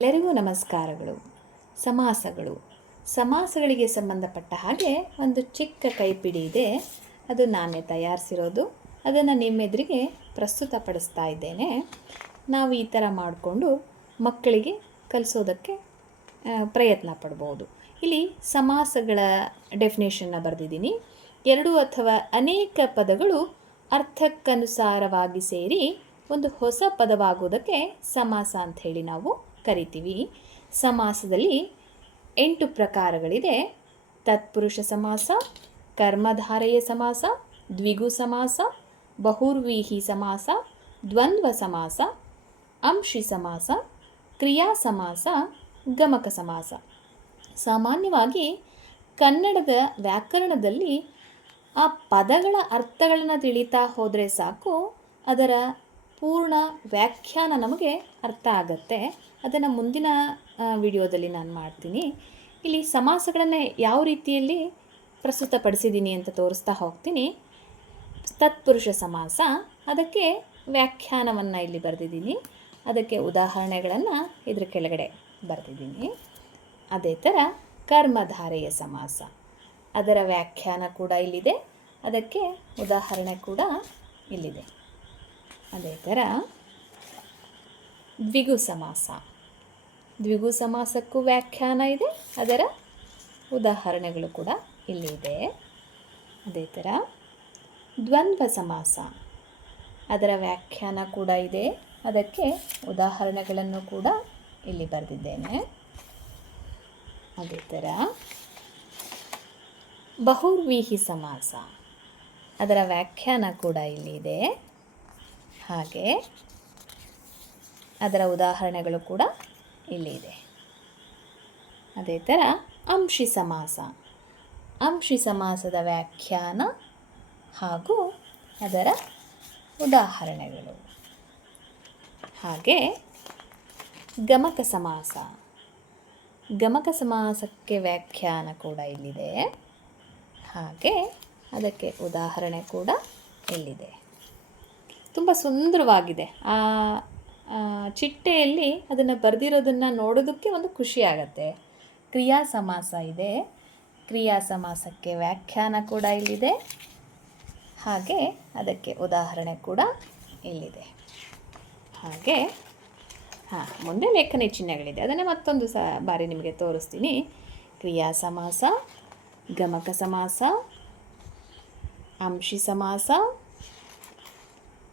ಎಲ್ಲರಿಗೂ ನಮಸ್ಕಾರಗಳು. ಸಮಾಸಗಳು. ಸಮಾಸಗಳಿಗೆ ಸಂಬಂಧಪಟ್ಟ ಹಾಗೆ ಒಂದು ಚಿಕ್ಕ ಕೈಪಿಡಿ ಇದೆ. ಅದು ನಾನೇ ತಯಾರಿಸಿರೋದು. ಅದನ್ನು ನಿಮ್ಮೆದುರಿಗೆ ಪ್ರಸ್ತುತಪಡಿಸ್ತಾ ಇದ್ದೇನೆ. ನಾವು ಈ ಥರ ಮಾಡಿಕೊಂಡು ಮಕ್ಕಳಿಗೆ ಕಲಿಸೋದಕ್ಕೆ ಪ್ರಯತ್ನ ಪಡ್ಬೋದು. ಇಲ್ಲಿ ಸಮಾಸಗಳ ಡೆಫಿನೇಷನ್ನ ಬರೆದಿದ್ದೀನಿ. ಎರಡು ಅಥವಾ ಅನೇಕ ಪದಗಳು ಅರ್ಥಕ್ಕನುಸಾರವಾಗಿ ಸೇರಿ ಒಂದು ಹೊಸ ಪದವಾಗುವುದಕ್ಕೆ ಸಮಾಸ ಅಂಥೇಳಿ ನಾವು ಕರಿತೀವಿ. ಸಮಾಸದಲ್ಲಿ ಎಂಟು ಪ್ರಕಾರಗಳಿದೆ. ತತ್ಪುರುಷ ಸಮಾಸ, ಕರ್ಮಧಾರೆಯ ಸಮಾಸ, ದ್ವಿಗು ಸಮಾಸ, ಬಹುರ್ವೀಹಿ ಸಮಾಸ, ದ್ವಂದ್ವ ಸಮಾಸ, ಅಂಶಿ ಸಮಾಸ, ಕ್ರಿಯಾ ಸಮಾಸ, ಗಮಕ ಸಮಾಸ. ಸಾಮಾನ್ಯವಾಗಿ ಕನ್ನಡದ ವ್ಯಾಕರಣದಲ್ಲಿ ಆ ಪದಗಳ ಅರ್ಥಗಳನ್ನು ತಿಳಿತಾ ಹೋದರೆ ಸಾಕು, ಅದರ ಪೂರ್ಣ ವ್ಯಾಖ್ಯಾನ ನಮಗೆ ಅರ್ಥ ಆಗತ್ತೆ. ಅದನ್ನು ಮುಂದಿನ ವಿಡಿಯೋದಲ್ಲಿ ನಾನು ಮಾಡ್ತೀನಿ. ಇಲ್ಲಿ ಸಮಾಸಗಳನ್ನು ಯಾವ ರೀತಿಯಲ್ಲಿ ಪ್ರಸ್ತುತಪಡಿಸಿದ್ದೀನಿ ಅಂತ ತೋರಿಸ್ತಾ ಹೋಗ್ತೀನಿ. ತತ್ಪುರುಷ ಸಮಾಸ, ಅದಕ್ಕೆ ವ್ಯಾಖ್ಯಾನವನ್ನು ಇಲ್ಲಿ ಬರೆದಿದ್ದೀನಿ. ಅದಕ್ಕೆ ಉದಾಹರಣೆಗಳನ್ನು ಇದ್ರ ಕೆಳಗಡೆ ಬರೆದಿದ್ದೀನಿ. ಅದೇ ಥರ ಕರ್ಮಧಾರೆಯ ಸಮಾಸ, ಅದರ ವ್ಯಾಖ್ಯಾನ ಕೂಡ ಇಲ್ಲಿದೆ. ಅದಕ್ಕೆ ಉದಾಹರಣೆ ಕೂಡ ಇಲ್ಲಿದೆ. ಅದೇ ಥರ ದ್ವಿಗು ಸಮಾಸ ದ್ವಿಗು ಸಮಾಸಕ್ಕೂ ವ್ಯಾಖ್ಯಾನ ಇದೆ. ಅದರ ಉದಾಹರಣೆಗಳು ಕೂಡ ಇಲ್ಲಿ ಇದೆ. ಅದೇ ಥರ ದ್ವಂದ್ವ ಸಮಾಸ ಅದರ ವ್ಯಾಖ್ಯಾನ ಕೂಡ ಇದೆ. ಅದಕ್ಕೆ ಉದಾಹರಣೆಗಳನ್ನು ಕೂಡ ಇಲ್ಲಿ ಬರೆದಿದ್ದೇನೆ. ಅದೇ ಥರ ಬಹುರ್ವೀಹಿ ಸಮಾಸ ಅದರ ವ್ಯಾಖ್ಯಾನ ಕೂಡ ಇಲ್ಲಿದೆ ಹಾಗೆ ಅದರ ಉದಾಹರಣೆಗಳು ಕೂಡ ಇಲ್ಲಿದೆ. ಅದೇ ಥರ ಅಂಶಿ ಸಮಾಸ. ಅಂಶಿ ಸಮಾಸದ ವ್ಯಾಖ್ಯಾನ ಹಾಗೂ ಅದರ ಉದಾಹರಣೆಗಳು. ಹಾಗೆ ಗಮಕ ಸಮಾಸ. ಗಮಕ ಸಮಾಸಕ್ಕೆ ವ್ಯಾಖ್ಯಾನ ಕೂಡ ಇಲ್ಲಿದೆ. ಹಾಗೆ ಅದಕ್ಕೆ ಉದಾಹರಣೆ ಕೂಡ ಇಲ್ಲಿದೆ. ತುಂಬ ಸುಂದರವಾಗಿದೆ. ಆ ಚಿಟ್ಟೆಯಲ್ಲಿ ಅದನ್ನು ಬರೆದಿರೋದನ್ನು ನೋಡೋದಕ್ಕೆ ಒಂದು ಖುಷಿ ಆಗತ್ತೆ. ಕ್ರಿಯಾ ಸಮಾಸ ಇದೆ. ಕ್ರಿಯಾ ಸಮಾಸಕ್ಕೆ ವ್ಯಾಖ್ಯಾನ ಕೂಡ ಇಲ್ಲಿದೆ. ಹಾಗೆ ಅದಕ್ಕೆ ಉದಾಹರಣೆ ಕೂಡ ಇಲ್ಲಿದೆ. ಹಾಗೆ, ಹಾಂ, ಮುಂದೆ ಲೇಖನ ಚಿಹ್ನೆಗಳಿದೆ. ಅದನ್ನೇ ಮತ್ತೊಂದು ಸ, ಬಾರಿ ನಿಮಗೆ ತೋರಿಸ್ತೀನಿ. ಕ್ರಿಯಾ ಸಮಾಸ, ಗಮಕ ಸಮಾಸ, ಅಂಶಿ ಸಮಾಸ,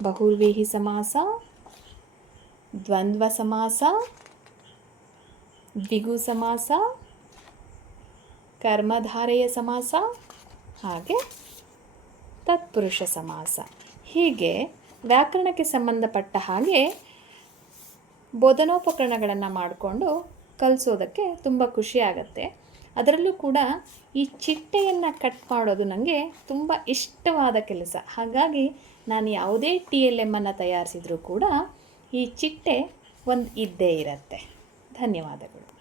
ಬಹುರ್ವೀಹಿ ಸಮಾಸ ದ್ವಂದ್ವ ಸಮಾಸ ದ್ವಿಗು ಸಮಾಸ, ಕರ್ಮಧಾರೆಯ ಸಮಾಸ, ಹಾಗೆ ತತ್ಪುರುಷ ಸಮಾಸ. ಹೀಗೆ ವ್ಯಾಕರಣಕ್ಕೆ ಸಂಬಂಧಪಟ್ಟ ಹಾಗೆ ಬೋಧನೋಪಕರಣಗಳನ್ನು ಮಾಡಿಕೊಂಡು ಕಲಿಸೋದಕ್ಕೆ ತುಂಬ ಖುಷಿಯಾಗತ್ತೆ ಅದರಲ್ಲೂ ಕೂಡ ಈ ಚಿಟ್ಟೆಯನ್ನು ಕಟ್ ಮಾಡೋದು ನನಗೆ ತುಂಬ ಇಷ್ಟವಾದ ಕೆಲಸ. ಹಾಗಾಗಿ ನಾನು ಯಾವುದೇ ಟಿ ಎಲ್ ಎಮ್ಮನ್ನು ತಯಾರಿಸಿದರೂ ಕೂಡ ಈ ಚಿಟ್ಟೆ ಒಂದು ಇದ್ದೇ ಇರುತ್ತೆ. ಧನ್ಯವಾದಗಳು.